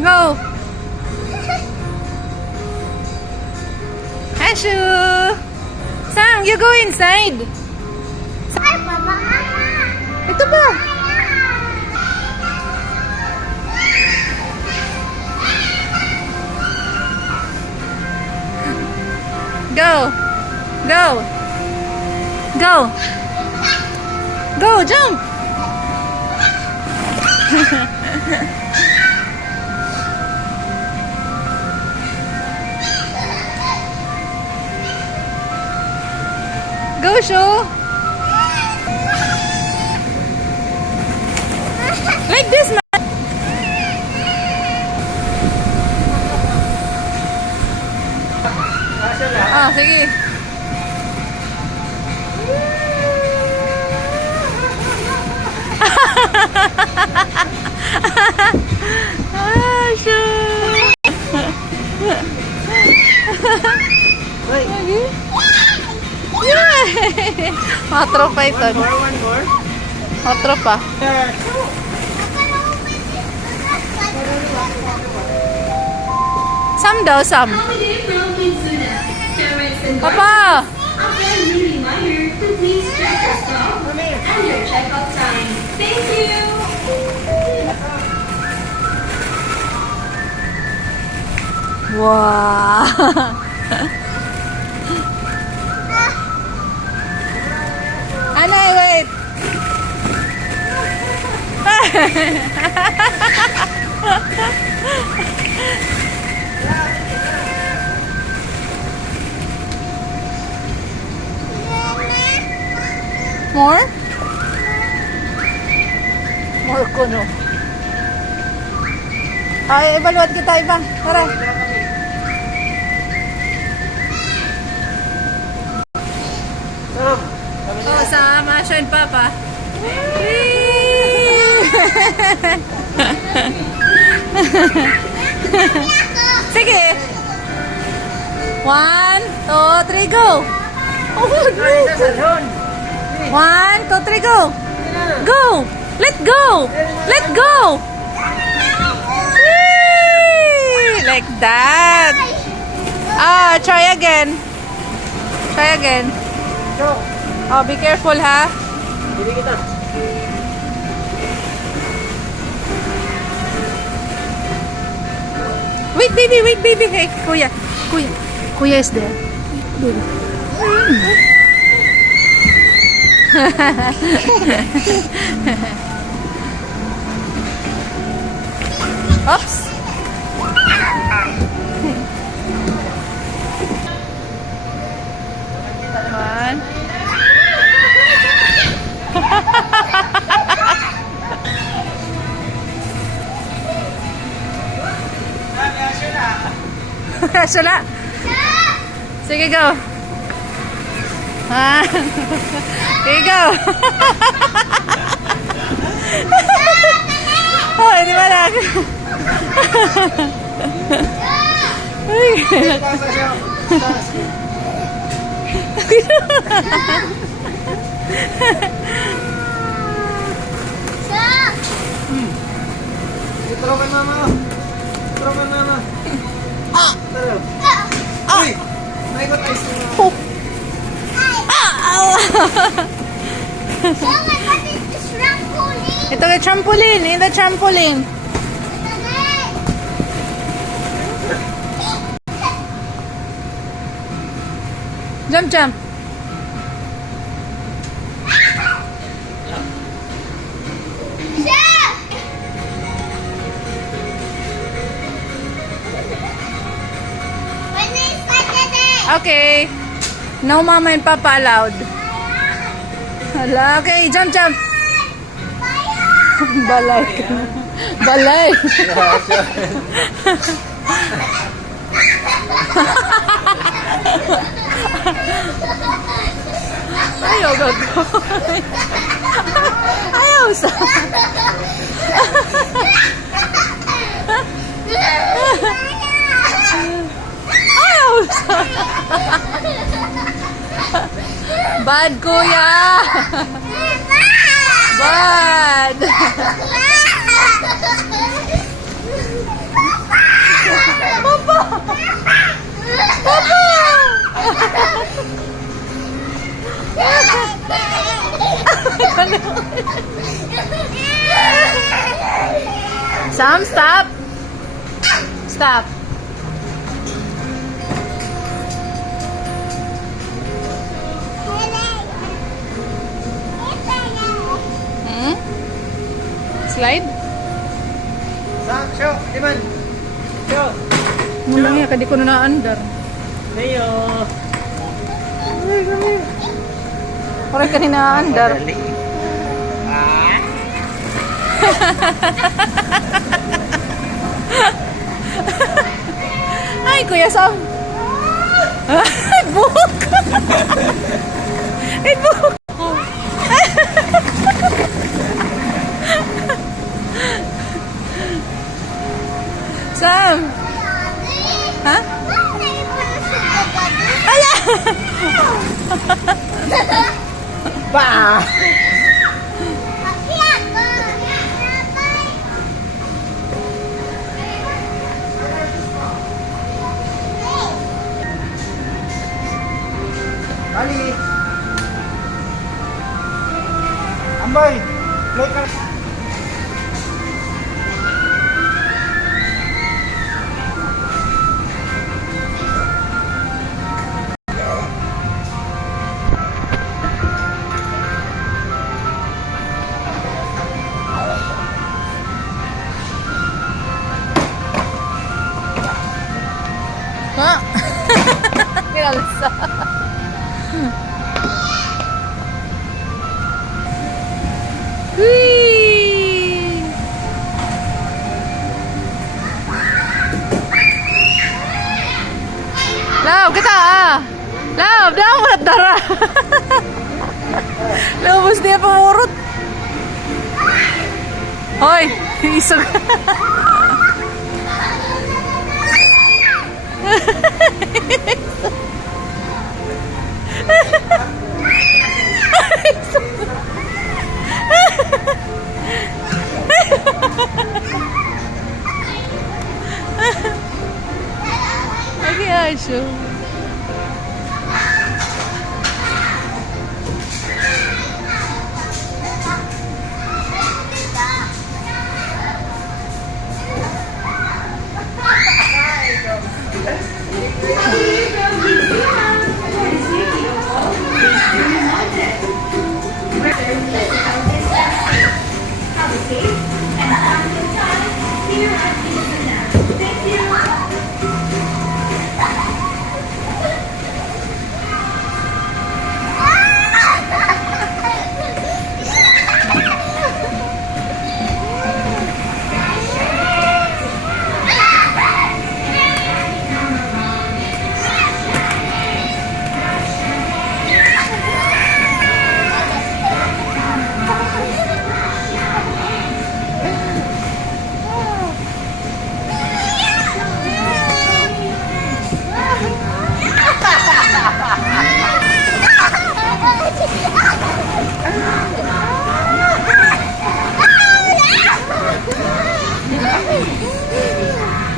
Go! Ashu! Sang, you go inside! Ay, Papa! Ito ba? Go! Go! Go! Go, jump! Go, show! Like this, man! Ah, sige. Ah, shoot! Lagi? Yay! Mga tropa ito. One more. Mga tropa. Sam daw, Sam. Papa! Apply new reminder to please check your stock and your checkout time. Thank you! Wow! Anay, wait! More? More ko, no? Ay, ibaluat kita, iba. Tara. Oh, sa Masha and Papa. Sige. 1, 2, 3, go. Oh, good. 1, 2, 3, go. Go. Let go. Let go. Whee! Like that. Ah, try again. Try again. Oh, be careful, ha? Hindi kita. Wait, baby. Hey, Kuya is there. Baby. Oops. One. Sala. Sige, go. Sige, go. Oh, hindi ba lang? Turukan mama. Turukan mama. Tara. Uy! Naikot ice cream mo. Oh. Ito yung trampoline. In the trampoline. Jump. Okay. No mama and papa allowed. Hala, okay, jump. Balay. Ayaw gagawin. Ayaw sa. Ayaw sa. Bad, kuya. Bad. Sam, stop. Stop. Hmm? Slide? Show, Iman. Show. Mula nga, kadi ko na naandar. Leo. Parang ka na naandar. Dali. Ah. Ay, Kuya Sam. Ay, buhok. Ay, buhok. Sam. Ha? Ala! Ba! Ali. Ambay. Play ka. Ha? Pinalasa. Whee! Love, kita ah. Love, dapat dara. Lubos dia pemurut. Hoy, isog. Lagi asyik.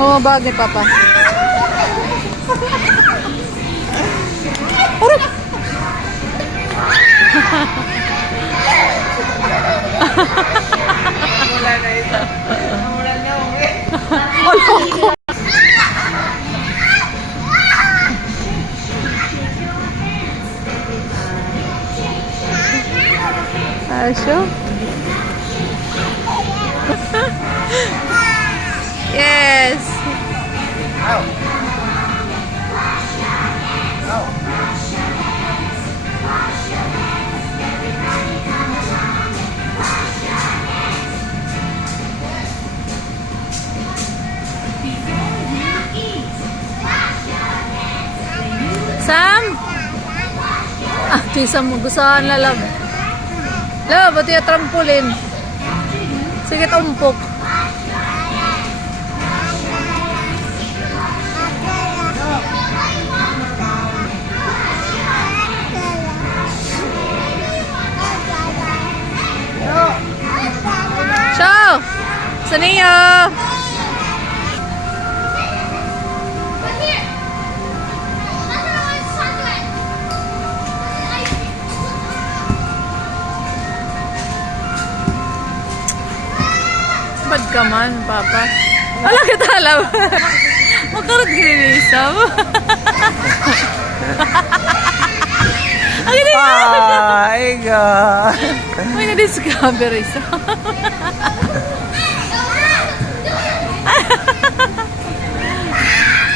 Oh, bagay papa. Urut. Mula na ito. Mula na uwi. Oloko. Asyo. Yes. Ow. Ow. Sam? Ah, kisa mo gusahan na love. Love, pati yung trampolin. Sige, tumpok. Show! Saniyo! ka man, Papa. Wala kita alam. Makarot ginilisam. Ang gini My God. may na-discover isa.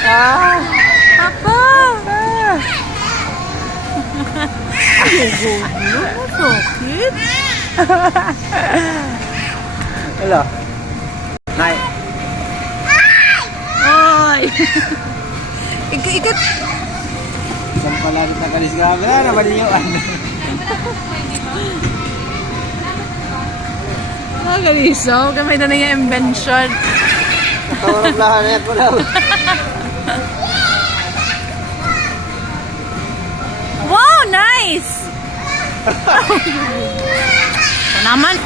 Ah. Papa! Gugulo, masakit. Hello. Hi. Ay! Ikat! Saan pala kita ka-discover? Wala na baliyuan. Nakagalisaw. Kamay na yung invention. Kawarap lahan na yan ko lang. Wow! Nice! Ito naman.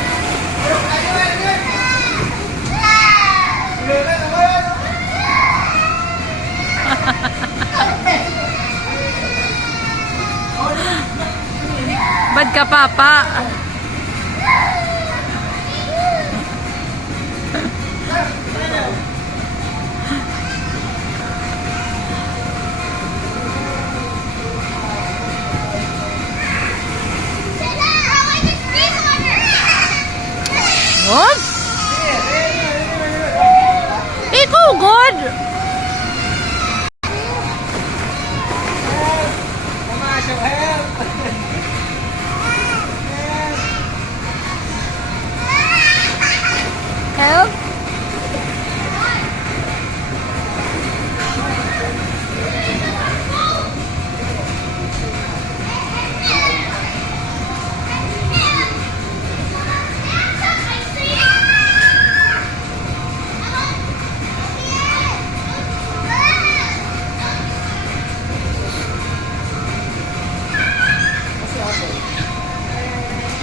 Bad ka, Papa. Good? Ikaw, good!